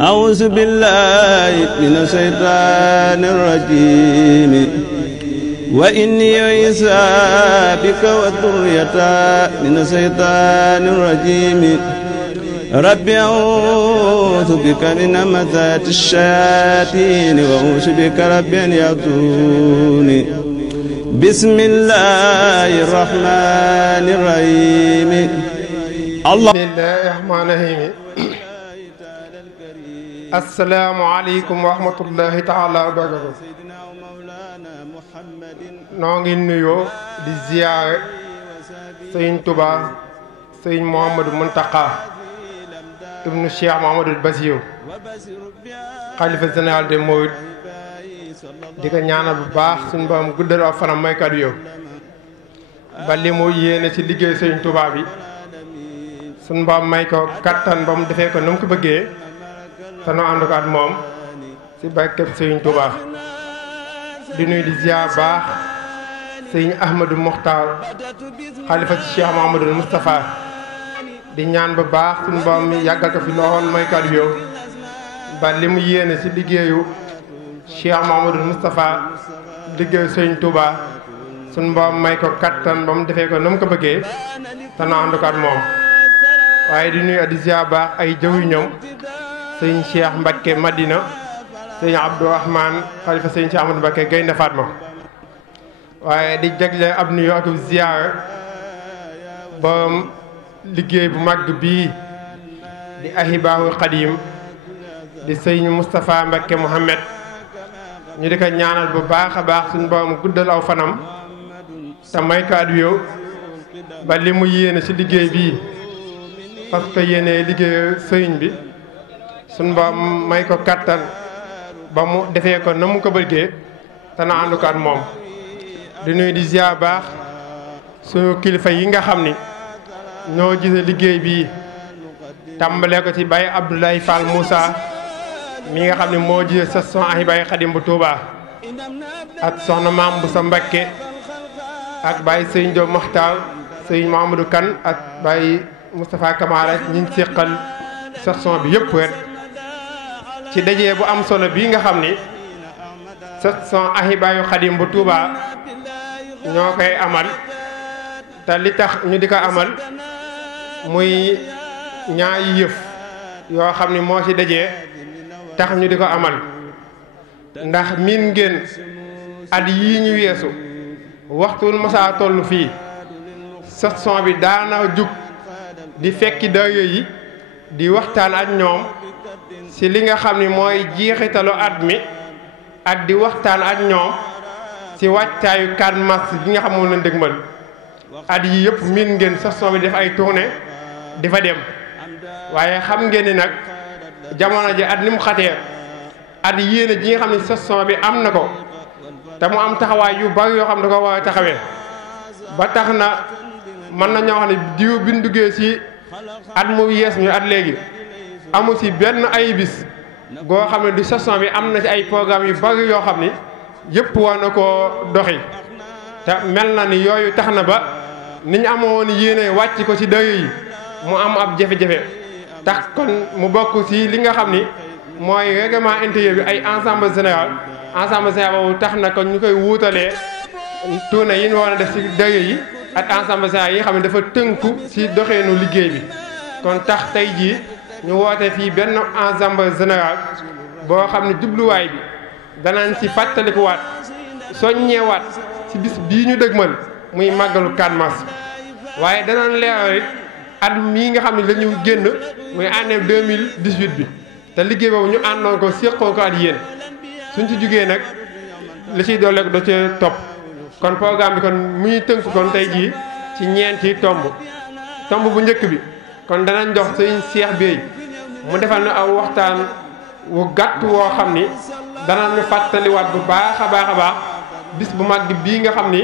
أعوذ بالله من الشيطان الرجيم وإني عيسى بك وذريتها من الشيطان الرجيم رب أعوذ بك من همزات الشياطين وأعوذ بك رب أن يحضرون بسم الله الرحمن الرحيم الله بسم الله الرحمن الرحيم asalaamaaleykum wa rahmatullahi taala wa barakatu noo ngi nuyoo di ziyaare sëñ Tuubaa sëñ Mouhamadou Mountakha ibnu Cheikh Mouhamadoul Bassirou xalifa général des mourides di ko ñaanal bu baax suñu borom guddal ak fanam may kàddu yow ba li mu yéene ci liggéey sëñ Tuubaa bi suñu borom may ko kattan ba mu defee ko nu mu ko bëggee te noo ànd ko at moom ci barkeb sëriñ Tuubaa di nuyu di ziar baax sëriñ Ahmadou Mokhtar xalifa ci Cheikh Mouhamadoul Moustapha di ñaan ba baax suñu borom mi yàggal ko fi lool may kàddu yow ba li mu yéene ci liggéeyu Cheikh Mouhamadoul Moustapha liggéeyu sëriñ Tuubaa suñu borom may ko kattan ba mu defee ko nu mu ko bëggee te noo ànd ko at moom waaye di nuyu di ziar baax ay jëw ñoom sëñ Cheikh Mbacke Madina sëñ Abdourahman xalifa sëñ Cheikh Amadou Mbacke Gaynde Fatma waaye di jagle ab nuyoo ak ziyaara ba liggéey bu màgg bii di Ahibahil Khadim di sëñ Moustapha Mbacke Mohamed ñu di ko ñaanal bu baax a baax suñu borom guddal aw fanam te may ko at yow ba li mu yéene ci liggéey bii parce que yéene liggéey sëriñ bi suñu borom may ko kattan ba mu defee ko na mu ko bëggee te na ànd ko at moom di nuyu di ziar baax suñu kilifa yi nga xam ni ñoo gise liggéey bii tàmbalee ko ci Baye Abdoulaye Fall Moussa mi nga xam ne moo gise session Ahibahil Khadim bu Touba ak soxna Maam bu sa Mbakke ak Baye Sëñ Diop Mokhtar Sëñ Mamadou Kane ak Baye Moustapha Camara ñi ñu seqal session bi yëpp wet ci dajee bu am solo bii nga xam ni session Ahibahil Khadim bu Touba ñoo koy amal te li tax ñu di ko amal muy ñaari yëf yoo xam ni moo ci dajee tax ñu di ko amal ndax miin ngeen at yii ñu weesu waxtu masaa toll fii session bi daana jug di fekki dayo yi di waxtaan ak ñoom ci li nga xam ni mooy jeexitalu at mi ak di waxtaan ak ñoom ci wàccaayu 4 mars bi nga xam moom lañ dëgmal at yi yëpp miin ngeen session bi def ay tournée di fa dem waaye xam ngeen ni nag jamono ji at ni mu xatee at yéene ji nga xam ne session bi am na ko te mu am taxawaay yu bari yoo xam ne da ko war a taxawee ba tax na mën na ñoo xam ne diw bi ñu duggee ci at mu yees mi at léegi amu ci benn ay bis goo xam ne di session bi am na ci ay programme yu bari yoo xam ni yëpp war na koo doxi te mel na ni yooyu tax na ba ni ñu amoon yéene wàcc ko ci dayo yi mu am ab jafe-jafe tax kon mu bokk ci li nga xam ni mooy règlement intérieur bi ay ensemble général boobu tax na kon ñu koy wuutalee tournée yi ñu war a def ci dayo yi ak ensemble général yi nga xam ne dafa tënku ci doxeenu liggéey bi kon tax tey jii ñu woote fii benn ensemble général boo xam ne jubluwaay bi danañ ci fàttalikuwaat soññeewaat ci bis bii ñu dëgmal muy màggalu 4 mars waaye danañ leeral it at mii nga xam ne lañu génn muy année 2018 bi te liggéey boobu ñu àndoon ko séqoo ko at yéen suñ ci jugee nag li ciy dooleeku da cee topp kon programme bi kon muy tënk kon tey jii ci ñeenti tomb bu njëkk bi kon danañ jox sëñ Cheikh Bey mu defal na aw waxtaan wu gàtt woo xam ni danañu fàttaliwaat bu baax a baax bis bu màgg bii nga xam ni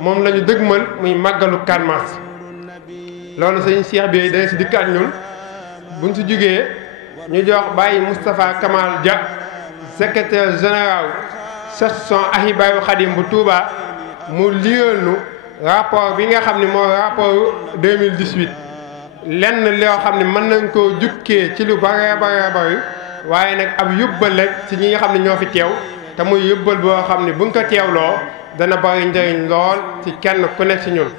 moom la ñu dëgmal muy màggalu 4 mars loolu sëñ Cheikh Bey dana si dikkaat ñun buñ si jógee ñu jox Baye Moustapha Kamal Dia secrétaire général section Ahibahil Khadim bu Touba mu liyal nu rapport bi nga xam ni moo rapport 2018 lenn loo xam ne mën nañ koo jukkee ci lu bare bare bari waaye nag ab yóbbal rek ci ñi nga xam ne ñoo fi teew te muy yóbbal boo xam ne buñ ko teewloo dana bari njëriñ lool ci kenn ku nekk ci ñun.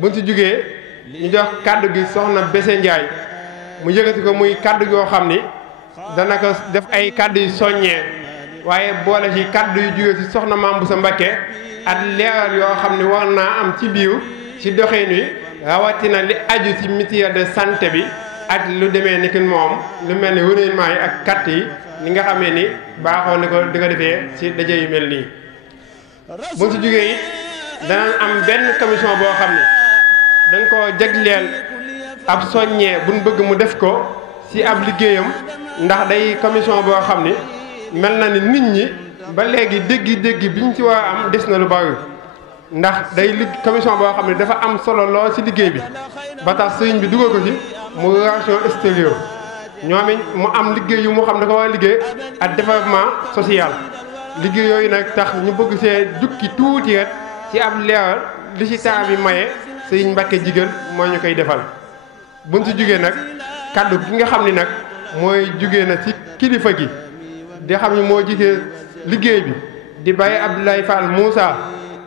buñ ci jugee ñu jox kàddu gi soxna Bese Ndiaye mu yëkkati ko muy kàddu yoo xam ni dana ko def ay kàddu yu soññee waaye boole ci kàddu yu jugee ci soxna Mame Bousso Mbacké ak leeral yoo xam ne war naa am ci biir ci doxin wi rawatina li aju ci mutuelle de santé bi ak lu demee ni ki moom lu mel ni wërëñmaa yi ak carte yi ni nga xamee ni baaxoo ni ko di ko defee ci daje yu mel nii. buñ ci jugee it danañ am benn commission boo xam ne dañ koo jagleel ab soññee buñ bëgg mu def ko ci ab liggéeyam ndax day commission boo xam ni mel na ni nit ñi ba léegi déggi biñ ci war a am des na lu bari ndax day commission boo xam ne dafa am solo lool ci liggéey bi ba tax sëriñ bi dugal ko ci mu relation extérieure ñoom it mu am liggéey yu mu xam da ko war a liggéey ak développement social liggéey yooyu nag tax ñu bëgg see jukki tuuti rek ci ab leeral li ci temps bi maye sëriñ Mbàkke Jigéen moo ñu koy defal. buñ ci jugee nag kaddu gi nga xam ni nag mooy jugee na ci kilifa gi di xam ni moo jiite liggéey bi di Baye Abdoulaye Fall Moussa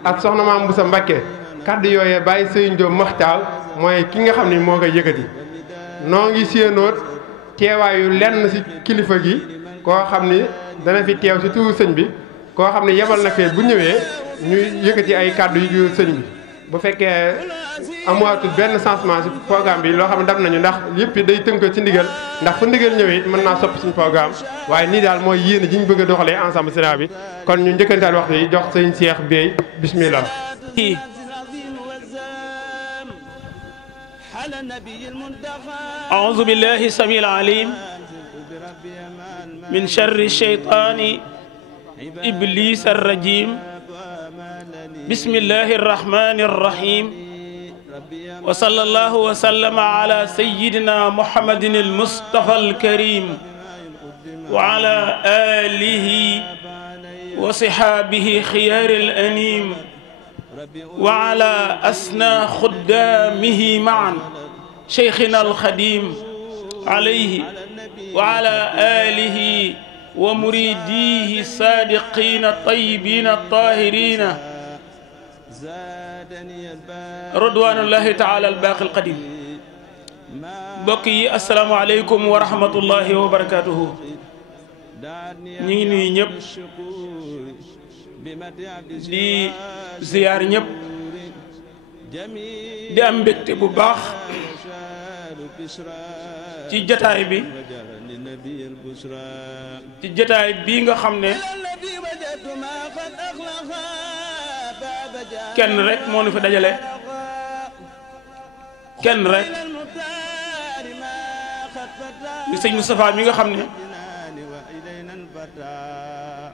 ak soxna Mame Bousso Mbacké kaddu yooyee Baye Sëriñ Diop Maxtaal mooy ki nga xam ni moo koy yëkkati. noo ngi séenoot teewaayu lenn ci kilifa gi koo xam ni dana fi teew ci turu sëñ bi koo xam ne yebal na fee bu ñëwee ñuy yëkkati ay kaddu yu jur sëñ bi bu fekkee amaatul benn changement ci programme bi loo xam ne dam nañu ndax yëpp day tënk ci ndigal ndax fu ndigal ñëwee mën naa soppi suñu programme waaye nii daal mooy yéene ji ñu bëgg a doxalee ensemble sénat bi kon ñu njëkkantaal waxtu yi jox sëñ Cheikh Bey bismillah. أعوذ بالله السميع العليم من شر الشيطان إبليس الرجيم بسم الله الرحمن الرحيم وصلى الله وسلم على سيدنا محمد المصطفى الكريم وعلى آله وصحابه خيار الأنيم وعلى أسنى خدامه معا شيخنا الخديم عليه وعلى آله ومريديه الصادقين الطيبين الطاهرين رضوان الله تعالى الباقي القديم. بقي السلام عليكم ورحمة الله وبركاته. ñi ngi nuyu ñëpp di ziyaar ñëpp di am mbégte bu baax ci jataay bi ci jataay bii nga xam ne kenn rek moo nu fi dajale kenn rek di sëñ Moustapha mi nga xam ne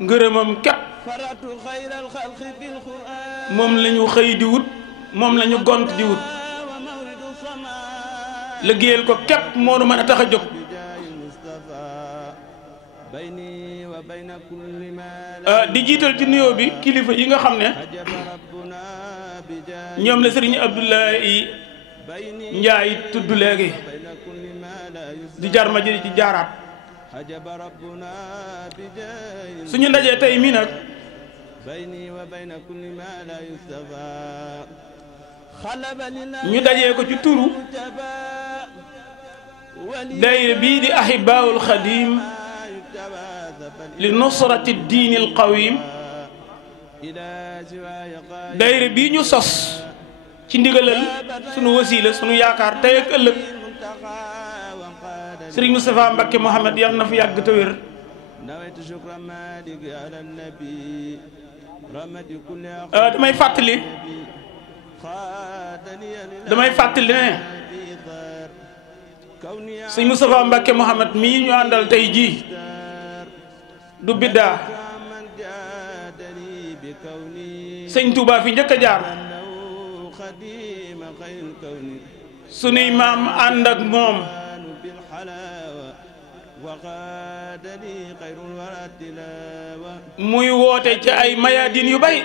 ngërëmam képp moom la ñu xëy di wut moom la ñu gont di wut liggéeyal ko képp moo nu mën a tax a jóg di jiital ci nuyoo bi kilifa yi nga xam ne ñoom la sëriñ Abdoulaye Ndiaye tudd léegi di jar ma ji ci jaaraat suñu ndajee tey mii nag ñu dajee ko ci turu daayira bii di Ahibaahul Xadim li nusrati diini al qawim daayira bii ñu sos ci ndigalal sunu wasiila sunu yaakaar tey ak ëllëg Sëriñ Moustapha Mbacké Mohamed yal na fi yàgg te wér damay fàttali ne Sëriñ Moustapha Mbacké Mohamed mii ñu àndal tey jii du biddaa Sëñ Tuubaa fi njëkk a jaar sunuy maam ànd ak moom muy woote ci ay mayadin yu bari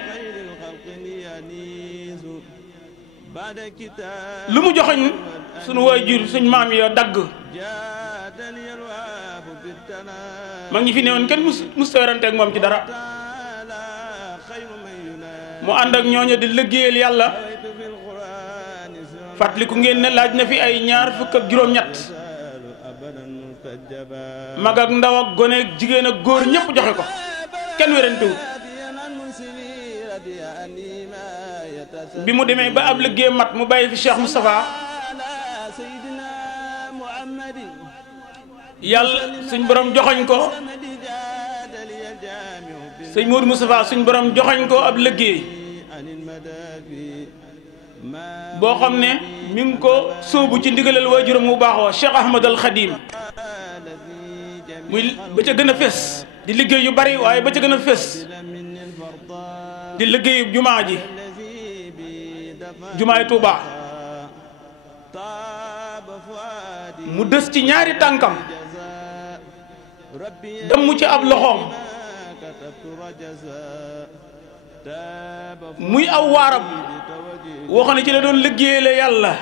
lu mu joxoñ sunu waajur suñ maam ya dagg mag ñi fi newoon kenn mus werante ak moom ci dara mu ànd ak ñooñu di liggéeyal yàlla fàttaliku ngeen ne laaj na fi ay 20 ak juróom-ñett mag ak ndaw ak gone ak jigéen ak góor ñëpp joxe ko kenn werantewul bi mu demee ba ab liggéey mat mu bàyyi fi Cheikh Moustapha yàlla suñ borom joxoñ ko sëñ Modou Moustapha suñ borom joxoñ ko ab liggéey boo xam ne mi ngi ko sóobu ci ndigalal waajuram mu baaxoo Cheikh Ahmad al Khadim muy ba ca gën a fés di liggéey yu bari waaye ba ca gën a fés di liggéeyu jumaa ji jumaay Tuuba mu des ci ñaari tànkam dem ci ab loxoom muy aw waaram woo xam ne ci la doon liggéeyale yàlla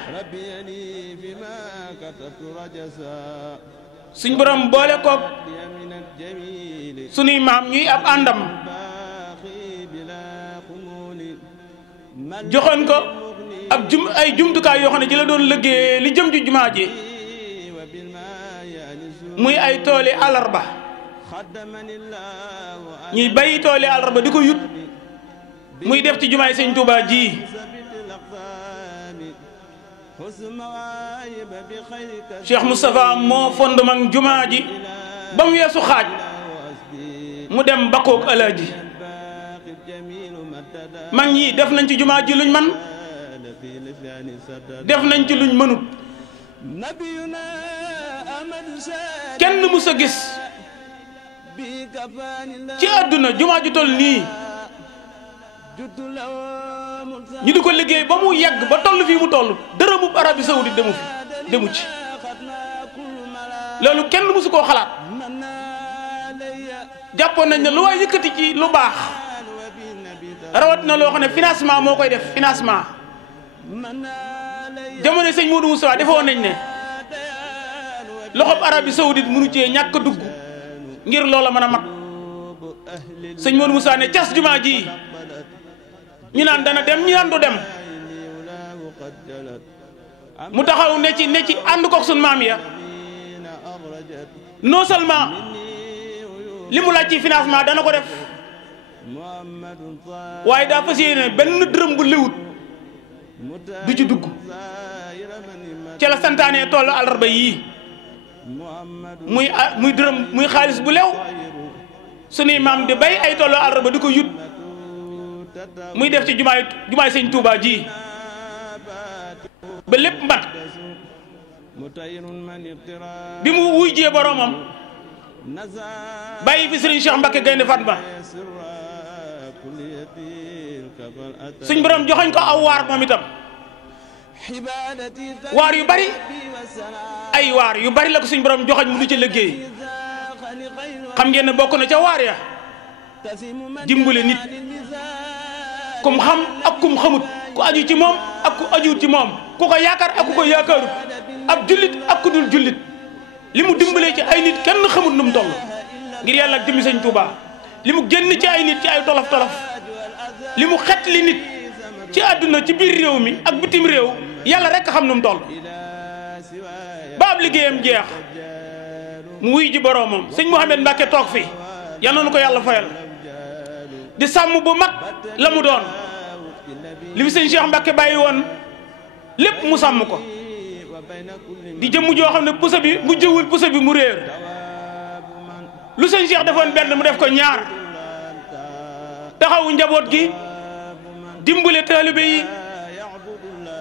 suñ borom boole koog sunuy maam ñuy ab àndam joxoon ko ab ay jumtukaay yoo xam ne ci la doon liggéeyee li jëm ci jumaa ji muy ay tooli àllarba ñuy bay tooli àllarba di ko yut muy def ci jumaay sëñ Tuubaa ji Cheikh Moustapha moo fondement jumaa ji ba mu weesu xaaj mu dem bakkoog alaaji mag ñi def nañ ci jumaa ji luñ man def nañ ci luñ mënut kenn mus a gis ci àdduna jumaa ju toll nii ñu di ko liggéey ba mu yegg ba toll fii mu toll dërëmu Arabie Saoudite demu ci loolu kenn musu koo xalaat jàppoon nañ ne lu waay yëkkati ci lu baax rawat na loo xam ne financement moo koy def financement jamono sëñ Modou Moustapha defoon nañ ne loxob Arabie Saoudite mënu cee ñàkk a dugg ngir loola mën a mat sëñ Modou Moustapha ne cas jumaa ji ñu naan dana dem ñu naan du dem mu taxaw ne ci ànd koog sun maam ya non seulement li mu laaj ci financement dana ko def waaye daa fas yéene benn dërëm bu léwut du ci dugg ca la santaane toolu àllarba yii muy dërëm muy xaalis bu lew sunuy maam di bay ay toolu àllarba di ko yut muy def ci jumaay sëñ Tuubaa ji ba lépp mbat bi mu wuy jee boroomam bàyyi fi Sëriñ Cheikh Mbacké Gaynde Fatma suñ borom joxoñ ko aw waar moom itam waar yu bari ay waar yu bari la ko suñ borom joxoñ mu du ci liggéey xam ngeen ne bokk na ca waar ya dimbale nit kum xam ak kum xamut ku aju ci moom ak ku ajuut ci moom ku ko yaakaar ak ku ko yaakaarut ab jullit ak ku dul jullit li mu dimbalee ci ay nit kenn xamut nu mu toll ngir yàlla ak jëmmi sëñ Tuubaa li mu génn ci ay nit ci ay tolof tolof li mu xet li nit ci àdduna ci biir réew mi ak bitim réew yàlla rek xam nu mu toll ba ab liggéeyam jeex mu wuy ji boroomam sëñ Mouhamed Mbacké toog fi yal na nu ko yàlla fayal di sàmm bu mag la mu doon li fi sëñ Cheikh Mbacké bàyyi woon lépp mu sàmm ko di jëmm joo xam ne puso bi bu jëwul puso bi mu réer lu sëñ Cheikh defoon benn mu def ko ñaar taxawu njaboot gi dimbale taalibe yi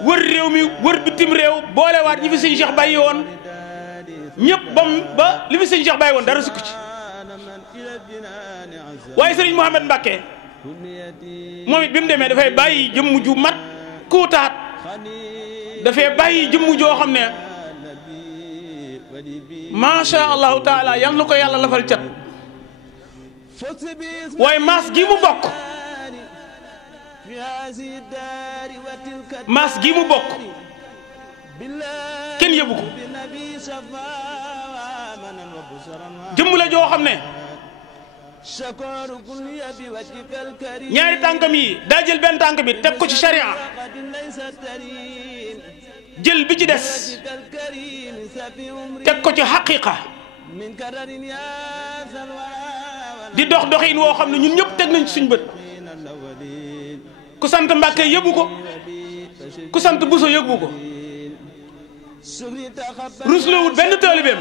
wër réew mi wër bitim réew boolewaat ñi fi sëñ Cheikh bàyyi woon ñëpp ba li fi sëñ Cheikh bàyyi woon dara sukk ci waaye sëriñ Mouhamed Mbacké moom it bi mu demee dafay bàyyi jëmm ju mat kuutaat dafay bàyyi jëmm joo xam ne macha allahu taala yal na ko yàlla lafal cat waaye maas gi mu bokk maas gi mu bokk kenn yëbu ko jëmm la joo xam ne ñaari tànkam yi daa jël benn tànk bi teg ko ci sharia jël bi ci des teg ko ci xaqiqa di dox doxin woo xam ne ñun ñëpp teg nañ ci suñ bët ku sant Mbàkke yëbu ko ku sant Buso yëbu ko ruslowut benn taalibeem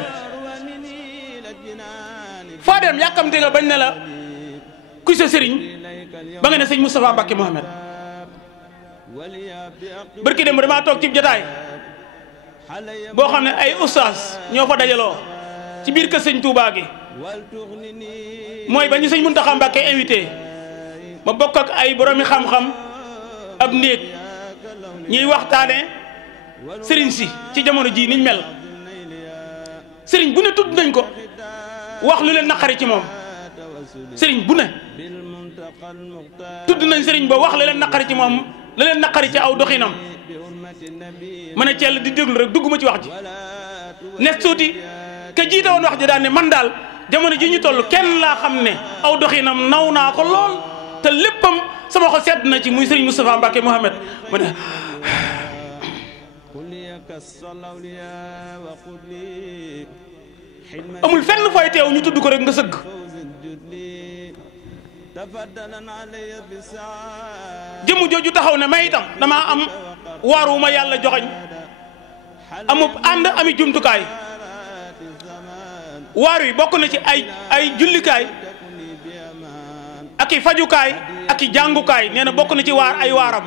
foo dem yàkkamte nga bañ ne la kuy sa sëriñ ba nga ne sëñ Moustapha Mbacke Mohamed barki dem damaa toog ci jotaay boo xam ne ay ustaas ñoo fa dajaloo ci biir kër sëñ Touba gi mooy ba ñu sëñ Mountakha Mbacke invité ma bokk ak ay boromi xam-xam ab néeg ñuy waxtaane sëriñ si ci jamono ji niñ mel sëriñ bu ne tudd nañ ko wax lu leen naqari ci moom sëriñ bu ne tudd nañ sëriñ ba wax la leen naqari ci moom la leen naqari ci aw doxinam mën a cell di déglu rek dugguma ci wax ji nes tuuti ke jiite woon wax ji daan ne man daal jamono ji ñu toll kenn laa xam ne aw doxinam naw naa ko lool te léppam sama xol sedd na ci muy sëriñ Moustapha Mbacke Mohamed ma ne amul fenn fooy teew ñu tudd ko rek nga sëgg jëmu jooju taxaw ne may itam damaa am waaru ma yàlla joxoñ amub ànd ami jumtukaay waar wi bokk na ci ay jullikaay ak i fajukaay ak i jàngukaay nee na bokk na ci waar ay waaram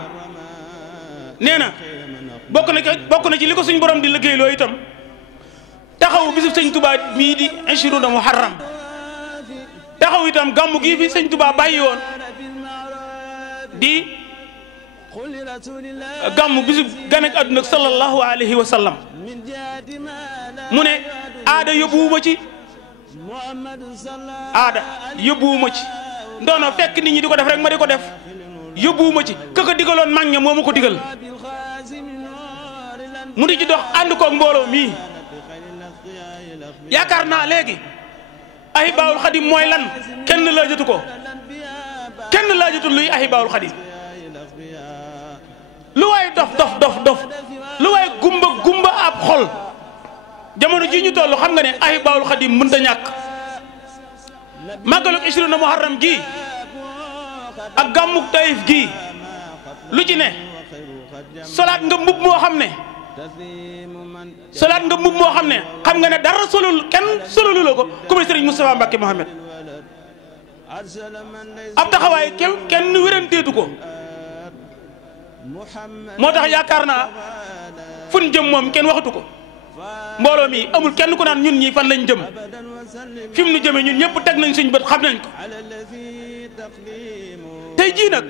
nee na bokk na ci li ko suñ borom di liggéeyloo itam taxaw bisu sëñ Touba mii di Ashuruna Muharram taxaw itam gàmmu gii fi sëñ Touba bàyyi woon di gàmmu bisu ganek àdduna sallallahu alayhi wa sallam mu ne aada yóbbuwuma ci aada yóbbuwuma ci ndoono fekk nit ñi di ko def rek ma di ko def yóbbuwuma ci ka digaloon mag ña moo ma ko digal mu di ci dox ànd koog mbooloo mii yaakaar naa léegi Ahibaahul Xadim mooy lan kenn laajatu ko kenn laajatul luy Ahibaahul Xadim lu waay dof lu waay gumba ab xol jamono ji ñu toll xam nga ne Ahibaahul Xadim mënut a ñàkk màggalug Ashuruna Muharram gii ak gàmmug Taïf gii lu ci ne solaat nga mbub moo xam ne xam nga ne dara kenn sololu la ko ku may sëriñ Moustapha Mbacke Mohamed ab taxawaay kenn wéranteetu ko moo tax yaakaar naa fun jëm moom kenn waxatu ko mbooloo mi amul kenn ku naan ñun ñi fan lañ jëm fi mu nu jëmee ñun ñëpp teg nañ suñ bët xam nañ ko tey jii nag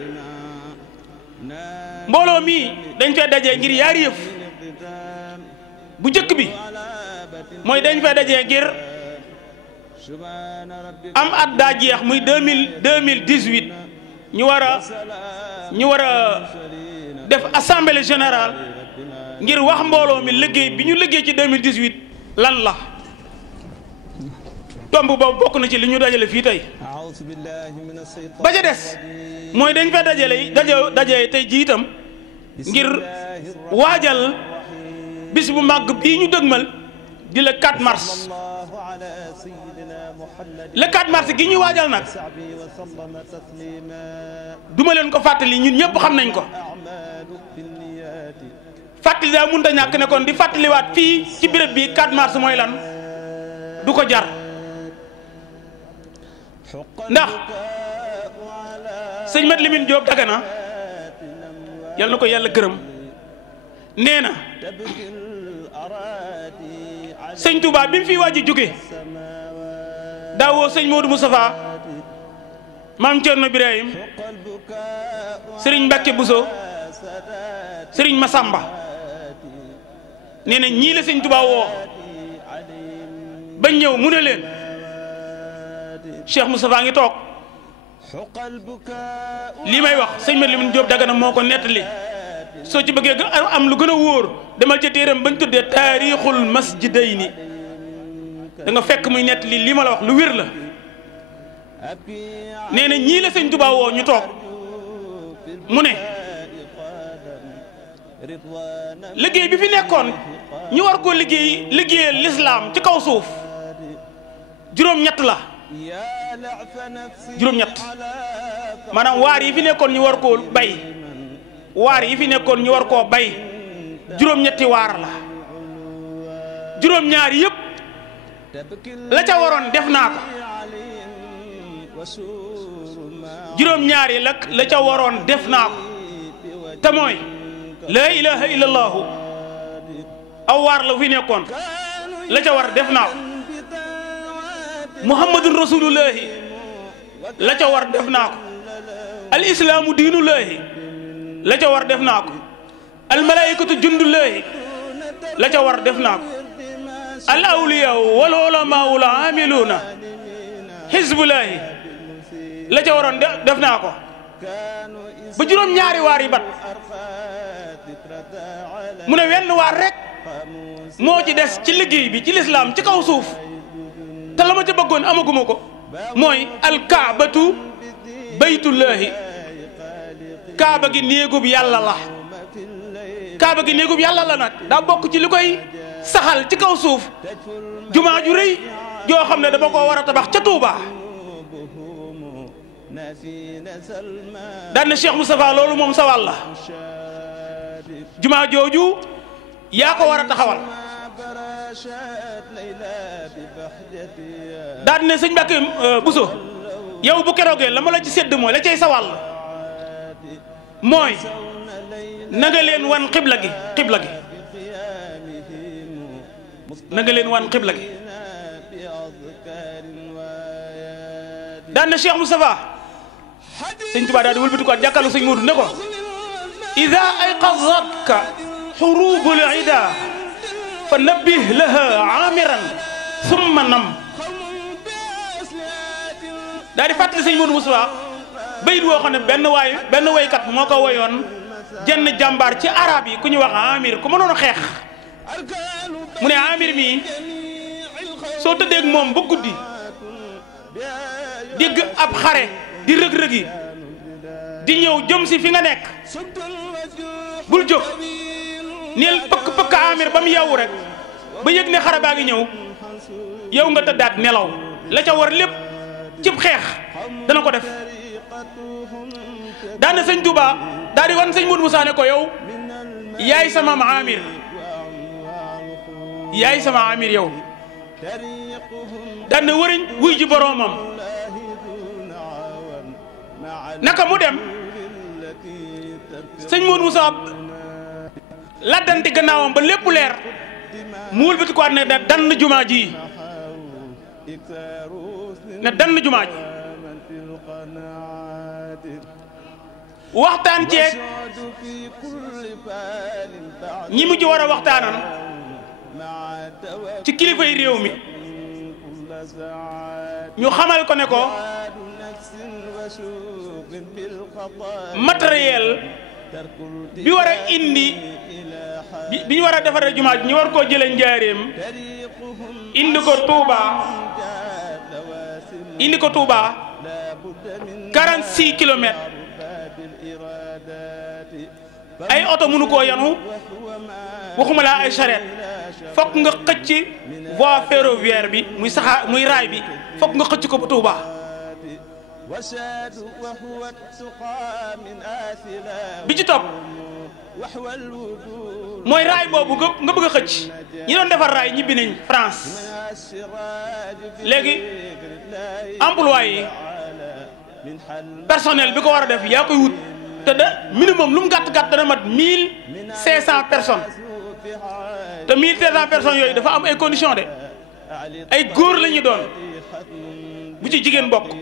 mbooloo mi dañ fee dajee ngir yaari yëf bu njëkk bi mooy dañ fay dajee ngir am at daa jeex muy 2018 ñu war a def assemblée générale ngir wax mbooloo mi liggéey bi ñu liggéey ci 2018 lan la tomb boobu bokk na ci li ñu dajale fii tey ba ca des mooy dañ fa dajee tey jii itam ngir waajal bis bu màgg bii ñu dëgmal di le 4 mars le 4 mars gi ñu waajal nag duma leen ko fàttali ñun ñëpp xam nañ ko fàttali daa mënut a ñàkk ne kon di fàttaliwaat fii ci béréb bi 4 mars mooy lan du ko jar ndax sëñ Mat Lamine Diop Dagana yal na ko yàlla gërëm nee na sëñ Touba bi mu fi waaj a jóge daawoo sëñ Modou Moustapha maam Thierno Birahim sëriñ Mbacke Bousso sëriñ Massamba nee na ñii la sëñ Touba woo bañ ñëw mu ne leen Cheikh Moustapha ngi toog lii may wax sëñ Mat Lamine Diop Dagana moo ko nettali soo ci bëggee am lu gën a wóor demal ca téeram bañ tuddee taarixul masjidayni da nga fekk muy nett li ma la wax lu wér la nee na ñii la sëñ Tuubaa woo ñu toog mu ne liggéey bi fi nekkoon ñu war koo liggéeyal lislaam ci kaw suuf juróom-ñett la juróom-ñett maanaam waar yi fi nekkoon ñu war koo bay waar yi fi nekkoon ñu war koo bay juróom-ñetti waar la juróom-ñaar yëpp la ca waroon def naa ko juróom-ñaar yi la ca waroon def naa ko te mooy laa ilaha illallahu aw waar la fi nekkoon la ca war def naa ko muhammadun rasulullahi la ca war def naa ko al islaamu diinullahi la ca war def naa ko al malaikatu jundullahi la ca war def naa ko al awliya wal ulama wal amiluna hizbullahi la ca waroon def naa ko ba juróom-ñaari waar yi bat mu ne wenn waar rek moo ci des ci liggéey bi ci lislaam ci kaw suuf te la ma ca bëggoon amaguma ko mooy alkaabatu baytullahi kaaba gi néegub yàlla la kaaba gi néegub yàlla la nag daa bokk ci li koy saxal ci kaw suuf jumaa ju rëy joo xam ne dama ko war a tabax ca Touba daan na Cheikh Moustapha loolu moom sa wàll la jumaa jooju yaa ko war a taxawal daan ne sëñ Mbàkke Buso yow bu keroogee la ma la ci sédd mooy la cay sa wàll mooy na nga leen wan xibla gi na nga leen wan xibla gi daan na Cheikh Moustapha sëñ Tuubaa daal di wëlbati ko jàkkaarloo sëñ Moodu ne ko ida ayqazatka xurubul ida fa nabbih laha amiran summa nam daal di fàttali sëñ Moodu Moustapha bayit woo xam ne benn waykat moo ko woyoon jenn jàmbaar ci arab yi ku ñu wax amir ku mënoon a xeex mu ne amir mii soo tëddeeg moom ba guddi dégg ab xare di rëg-rëg yi di ñëw jëm si fi nga nekk bul jóg neel pëkk amir ba mu yeewu rek ba yëg ne xare baa ngi ñëw yow nga tëddaat nelaw la ca war lépp cib xeex dana ko def daana sëñ Touba daal di wan sëñ Modou Moussa ne ko yow yaay sama amir yow daan na wëriñ wuy ji boroomam naka mu dem sëñ Modou Moussa laddanti gannaawam ba lépp leer mu wëlbati ko ne da dann jumaa ji waxtaan ceeg ñi mu ci war a waxtaanan ci kilifay réew mi ñu xamal ko ne ko matériel bi war a indi bi ñu war a defaree jumaa ji ñu war koo jëlee njaareem indi ko Touba 46 kilomètres ay oto mënu koo yanu waxuma laa ay charrette fokk nga xëcc voie ferroviaire bi muy raay bi fokk nga xëcc ko ba Touba bi ci topp mooy raay boobu nga bëgg a xëcc ñi doon defar raay ñibbi nañ France léegi emploi yi personnel bi ko war a def yaa koy wut te minimum lu mu gàtt dana mat 1500 personnes te 1500 personnes yooyu dafa am ay conditions de ay góor la ñuy doon bu ci jigéen bokk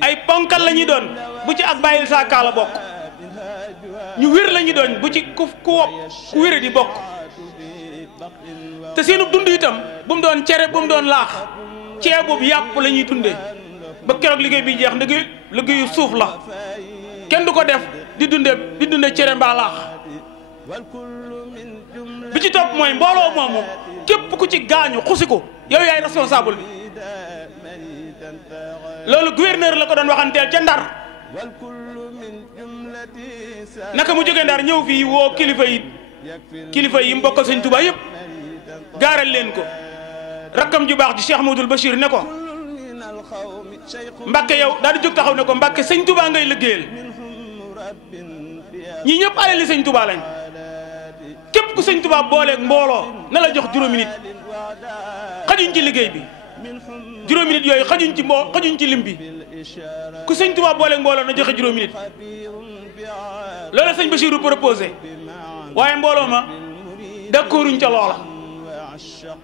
ay ponkal la ñuy doon bu ci ak bàyyil saa kaala bokk ñu wér la ñuy doon bu ci ku wopp ku wére di bokk te seenu dund itam bu mu doon cere bu mu doon laax ceebub yàpp la ñuy dundee ba keroog liggéey bi jeex liggéeyu suuf la kenn du ko def di dunde cere mbaa laax bi ci topp mooy mbooloo moomu képp ku ci gaañu xusi ko yow yaay responsable bi loolu gouverneur la ko doon waxanteel ca Ndar naka mu jógee Ndar ñëw fii woo kilifa yi mbokkal sëñ Tuubaa yëpp gaaral leen ko rakkam ju baax ji Cheikh Mouhamadoul Bachir ne ko Mbàkke yow daal di jóg taxaw ne ko Mbàkke sëñ Tuubaa ngay liggéeyal ñii ñëpp alali sëñ Tuubaa lañ képp ku sëñ Tuubaa booleeg mbooloo na la jox juróomi nit xajuñ ci liggéey bi juróomi nit yooyu xajuñ ci lim bi ku sëñ Tuubaa booleeg mbooloo na joxe juróomi nit loolu sëñ Bachir proposé waaye mbooloo ma d'accorduñ ca loola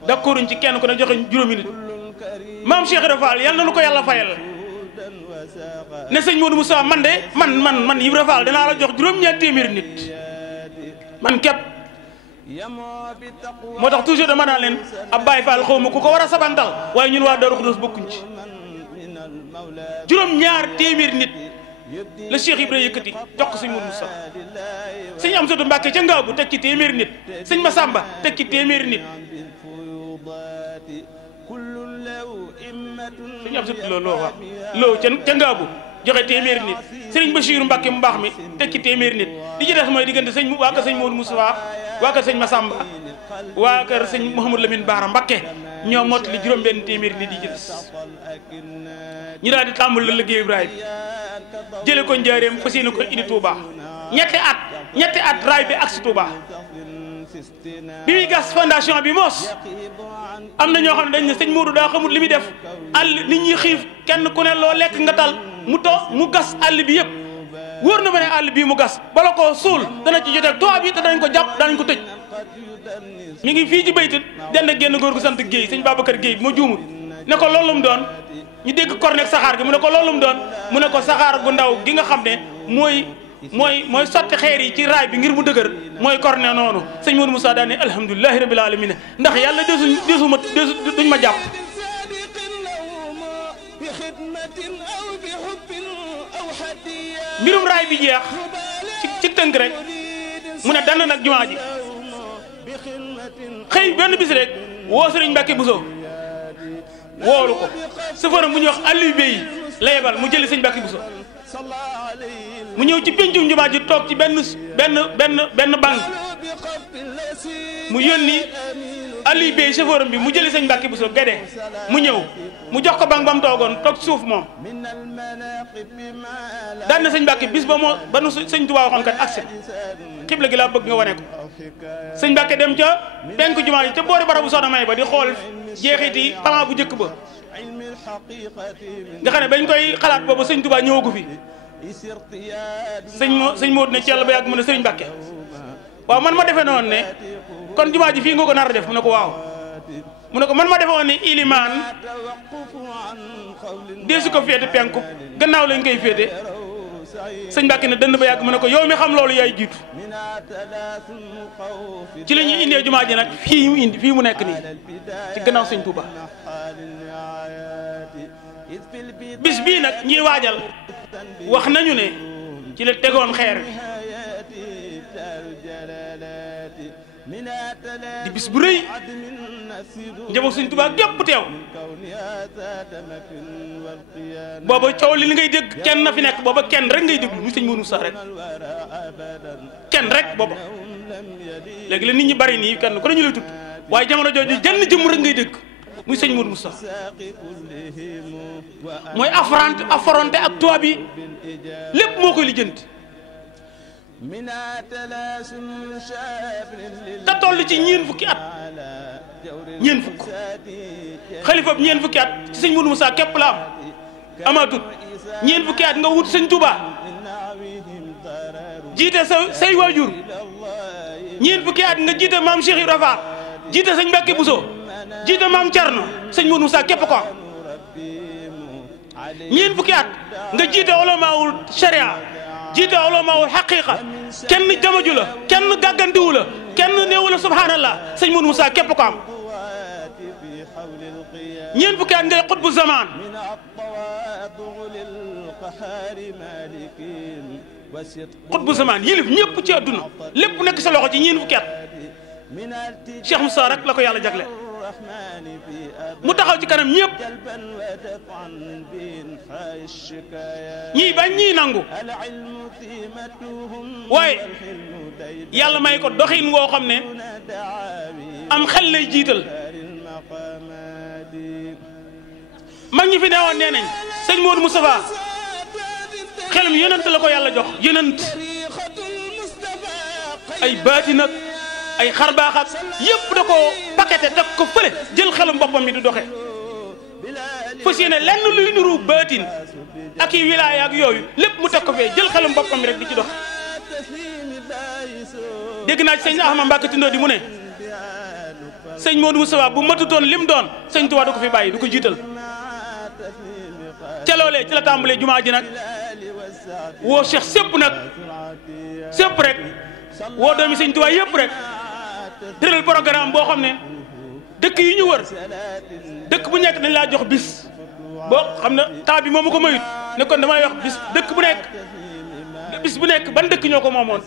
d'accorduñ ci kenn ku ne joxe juróomi nit maam Cheikh Ibra Fall yal na nu ko yàlla fayal ne sëñ Modou Moussa man de man Ibra Fall danaa la jox juróom-ñaar téeméeri nit man képp moo tax toujours dama naan leen ab Baye Fall xaw ma ku ko war a sabantal waaye ñun waa Darou Khoudoss bokkuñ ci juróom-ñaar téeméeri nit la Cheikh Ibra yëkkati jox ko sëñ Modou Moussa sëñ Amsatu Mbàkke ca Ngaabu teg ci téeméeri nit sëñ Massamba teg ci téeméeri nit sëñ Amsatu loolu wax loo ca Ngaabu joxe téeméeri nit sëriñ Bachir Mbàkke mu baax mi teg ci téeméeri nit li ci des mooy diggante waa kër sëñ Modou Moussa waa kër sëñ Massamba waa kër sëñ Mouhamadou Lamine Bara Mbàkke ñoo mottali juróom-benn téeméeri nit yi ci des ñu daal di tàmbal la liggéey Ibrahima jële ko njaareem fas yéene ko indi Touba ñetti at raay bi agsi Touba bi muy gas fondation bi moos am na ñoo xam ne dañ ne sëñ Modou daa xamul li muy def àll nit ñi xiif kenn ku ne loo lekk nga tal mu gas àll bi yëpp wóor na ma ne àll bii mu gas bala koo suul dana ci jotee tubaab yi te danañ ko jàpp danañ ko tëj mi ngi fii ci baytit denn génn góor gu sant Guèye sëñ Babacar Guèye bi ma juumut ne ko loolu mu doon ñu dégg kornek saxaar gi mu ne ko loolu mu doon mu ne ko saxaar gu ndaw gi nga xam ne mooy sotti xeer yi ci raay bi ngir mu dëgër mooy korne noonu sëñ Modou Moussa daa ne alhamdulilahi rabil alamin ndax yàlla duñ ma jàpp mbirum raay bi jeex ci tënk rek mu ne dann nag jumaa ji xëy benn bis rek woo sëriñ Mbàkke Buso woolu ko sëfëram bu ñuy wax Aliou Bey la yebal mu jëli sëñ Mbàkke Buso mu ñëw ci péncum jumaa ji toog ci benn banque mu yónni Aliou Bey chauffeur bi mu jëli sëñ Mbàkke Buso Gédé mu ñëw mu jox ko banque ba mu toogoon toog suuf moom daan na sëñ Mbàkke bis ba nu sëñ Tuubaa waxoon kat accès xibla gi laa bëgg nga wane ko sëñ Mbàkke dem ca penku jumaa ji ca boori barabu Soxna May ba di xool jeexiti plan bu njëkk ba nga xam ne bañ koy xalaat boobu sëñ Tuubaa ñëwagu fi sëñ Modou ne ci yàlla ba yàgg mu ne sëriñ Mbàkke waaw man ma defee noonu ne kon jumaa ji fii nga ko nar a def mu ne ko waaw mu ne ko man ma defe woon ne ilimaan deesu ko féete penku gannaaw lañ koy féete sëñ Mbàkke ne dënd ba yàgg mu ne ko yow mi xam loolu yaay jiitu ci la ñuy indee jumaa ji nag fii mu nekk nii ci gannaaw sëñ Touba bis bii nag ñiy waajal wax nañu ne ci la tegoon xeer bi di bis bu rëy njaboot sëñ Touba gépp teew booba coow li ngay dégg kenn na fi nekk booba kenn rek ngay déglu muy sëñ Modou Moussa rek kenn rek booba léegi la nit ñi bari nii kenn ku ne ñu lay tudd waaye jamono jooju jenn jëmm rek ngay dégg muy sëñ Modou Moussa mooy affronté ak tubaab yi lépp moo koy lijjanti te toll ci ñeen fukki at xalifa bi ñeen fukki at ci sëñ Modou Moussa képp la am amaatut ñeen fukki at nga wut sëñ Touba jiite say waajur ñeen fukki at nga jiite maam Cheikh Ibra Fall jiite sëñ Mbàkke Buso jiite maam Thierno sëñ Modou Moussa képp ko am ñeen fukki at nga jiite ulamaawul sharia jiite ulamaawul xaqiqa kenn jamaju la kenn gàggandiwu la kenn néewu la subhanallah sëñ Modou Moussa képp ko am ñeen fukki at ngay xutbu zaman xutbu zaman yilif ñëpp ci àdduna lépp nekk sa loxo ci ñeen fukki at Cheikh Moussa rek la ko yàlla jagle mu taxaw ci kanam ñëpp ñii bañ ñii nangu waaye yàlla may ko doxin woo xam ne am xel lay jiital mag ñi fi neewoon nee nañ sëñ Modou Moustapha xelum yonent la ko yàlla jox yonent ay baati nag ay xarbaaxat yëpp da ko paqueté teg ko fële jël xelum boppam mi du doxe fas yéene lenn luy nuru baatin ak i wilaaya ak yooyu lépp mu teg ko fee jël xelum boppam mi rek di ci dox dégg naa ci sëñ Ahmad Mbacke Tindoo di mu ne sëñ Modou Moustapha bu matutoon lim doon sëñ Tuubaa du ko fi bàyyi du ko jiital ca loolee ci la tàmbalee jumaa ji nag woo Cheikh sépp nag sépp rek woo doomi sëñ Tuubaa yëpp rek tëral programme boo xam ne dëkk yi ñu wër dëkk bu nekk dañ laa jox bis boo xam ne temps bi moomu ko mayut ne kon damay wax bis dëkk bu nekk bis bu nekk ban dëkk ñoo ko moomoon